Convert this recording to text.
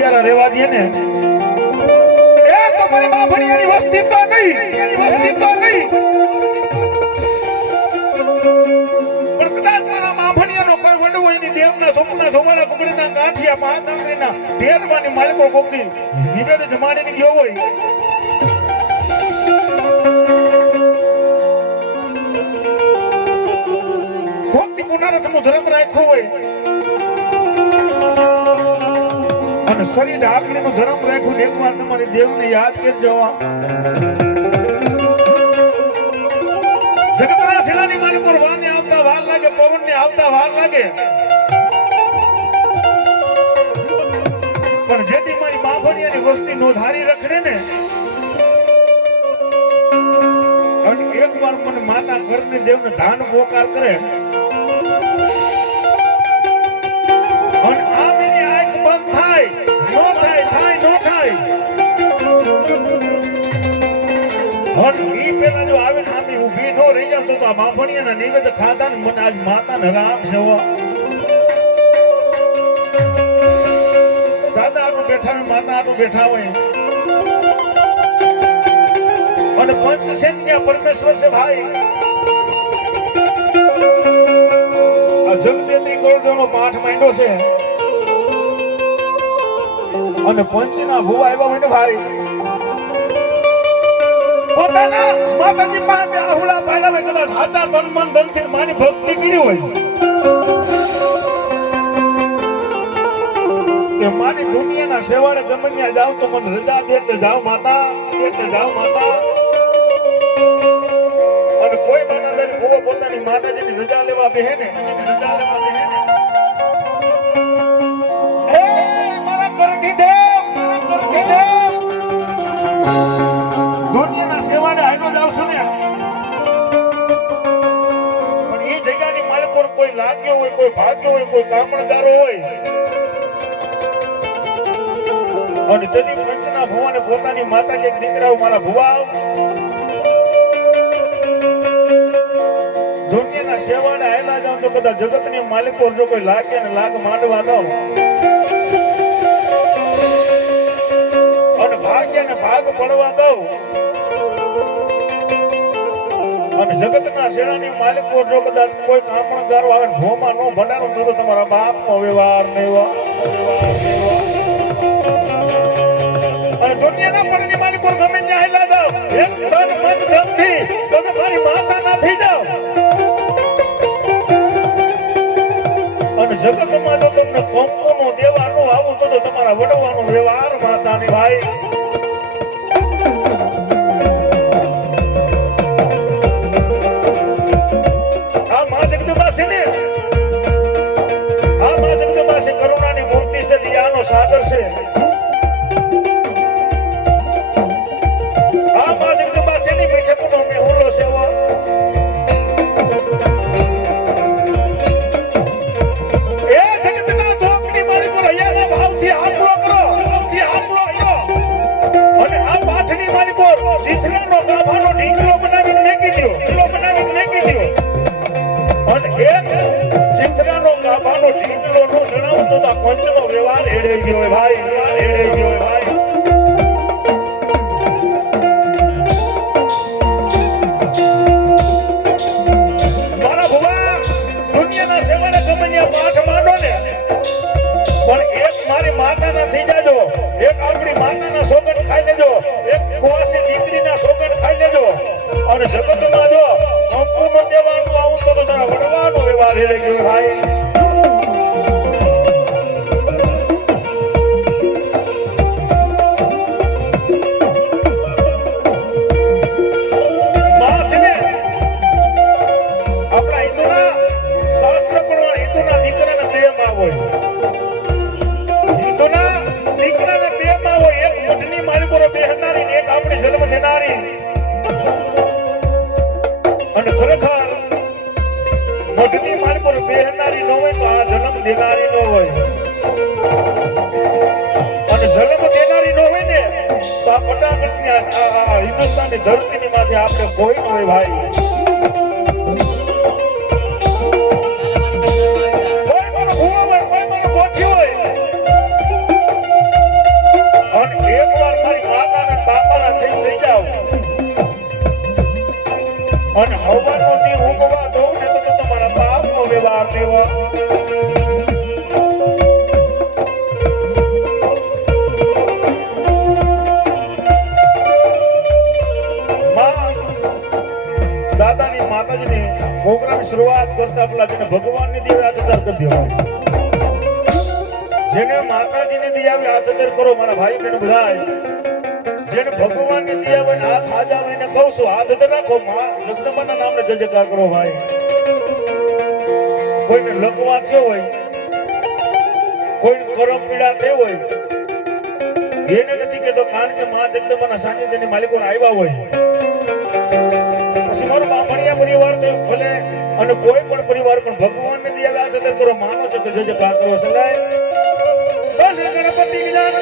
હોશિયાર રહેવા દે ને એ તમારી બાફણીયાની વસ્તી તો નહીં પણ કદાચ મારા બાફણીયાનો કોઈ વડવો એની દેવના ધોમના ધોમાળા કુકડીના ગાંઠિયા મહાદાંગરીના ઢેરવાની માલિકો કોકની નિવેદ જમાડીને ગયો હોય કોકની પુનરાથનું ધર્મ રાખ્યો હોય અને શરીર આકડીનું ધર્મ રાખ્યું ને એકવાર તમારી દેવને યાદ કરજો જગતના શિલાની માલિકો વાને આવતા વાર લાગે પવનને આવતા વાર લાગે પણ જેથી મારી બાફણીયાની વસ્તી નો ધારી રખડે ને અને એકવાર મને માતા ઘરની દેવને ધાન પોકાર કરે અને આ મેરી આંખ બંધ થાય નો થાય અને ઈ પેલા જો આવે ને આમી ઊભી નો રહી જાય તો આ બાફણીયાના નિવેદ ખાધા ને મને આજ માતાને રામ છે દાદા આટલું બેઠા હોય માતા આટલું બેઠા હોય અને પંચસેન્યા પરમેશ્વર છે ભાઈ આ જગતેત્રી કરોડનો પાઠ માંડ્યો છે અને પંચના ભુવા આવ્યા હોય ને ભાઈ પોતાના માતાજી પાસે આહુડા પાડ્યા હોય કદાચ હાથા તન મન ધનથી માની ભક્તિ કરી હોય કે મારી દુનિયાના સેવાળે ગમે ત્યાં જાઉં તો મને રજા દે એટલે જાઉં માતા અને કોઈ માનાદારી ભુવા પોતાની માતાજીની રજા લેવા બેહે ને દુનિયાના સેવાને આઈનો જાવ છું ને પણ એ જગ્યાની માલિકો કોઈ લાગ્યો હોય કોઈ ભાગ્યો હોય કોઈ કામણદારો હોય અને તેથી પંચના ભુવાને પોતાની માતા કે દીકરાઓ મારા ભુવા દુનિયાના સેવાને આયલા જાવ તો કદાચ જગતની માલિકો જો કોઈ લાગે ને લાગ માંડવા દો અને ભાગ્ય ને ભાગ પડવા દો અને જગતના સેનાની માલિકો જો કદાચ કોઈ કામણગારો આવે ભોમાં નો ભંડારો તો તમારા બાપનો વ્યવહાર નહીં અને દુનિયાના પરની માલિકો ગમે ત્યાં આયલા જાવ એક તન મન ધનથી તમે મારી માતા ના થઈ જાવ અને જગતમાં જો તમને કંકુનો દેવાનો આવું તો તમારા વડવાનો વ્યવહાર માતાની ભાઈ આ મા જગદંબા ને આ મા જગદંબા કરુણાની મૂર્તિ છે દિયાનો સાગર છે આ મા જગદંબા ની બેઠકનો મેહુલો છે પંચનો વ્યવહાર એડે ગયો ભાઈ મારા ભુવા દુનિયાના સેવાના ગમનિયા પાઠ માંડો ને પણ એક મારી માતાના થઈ જાજો એક આપણી માતાના સોગન ખાઈ લેજો એક કુવાસી દીકરીના સોગન ખાઈ લેજો અને જગતમાં જો કંકુનો દેવાનું આવું તો તારા વડવાનો વ્યવહાર એડે ગયો ભાઈ અને ખરેખર મધની મારી પર બેહનારી ન હોય તો આ જન્મ દેનારી ન હોય અને જન્મ દેનારી ન હોય ને તો આ પટાકની આ હિન્દુસ્તાનની ધરતીની માથે આપણે કોઈ ન હોય ભાઈ કોઈ મારો ભૂવા હોય કોઈ મારો ગોઠી હોય પણ શરૂઆત કરતા પેલા જેને ભગવાનની દીવે હાથ અધર કરી દેવાય, જેને માતાજીની દીવે હાથ અધર કરો મારા ભાઈ બહેન બધાય, જેને ભગવાનની દીવે હાથ આજા એને કહું છું હાથ અધર રાખો, માં જગદંબાના નામને જય જયકાર કરો ભાઈ. કોઈને લકવા થયો હોય, કોઈ કરમ પીડા થઈ હોય, એને નથી કેતો કારણ કે માં જગદંબાના સાનિધ્યની માલિકો આવ્યા હોય. પછી મારો બામણિયા પરિવાર તો ભલે અને કોઈ પણ પરિવાર પણ ભગવાનને દીવે હાથ અધર કરો, માનો છે કે જય જયકાર કરો સલાય. ભલે ગણપતિ ગજાનન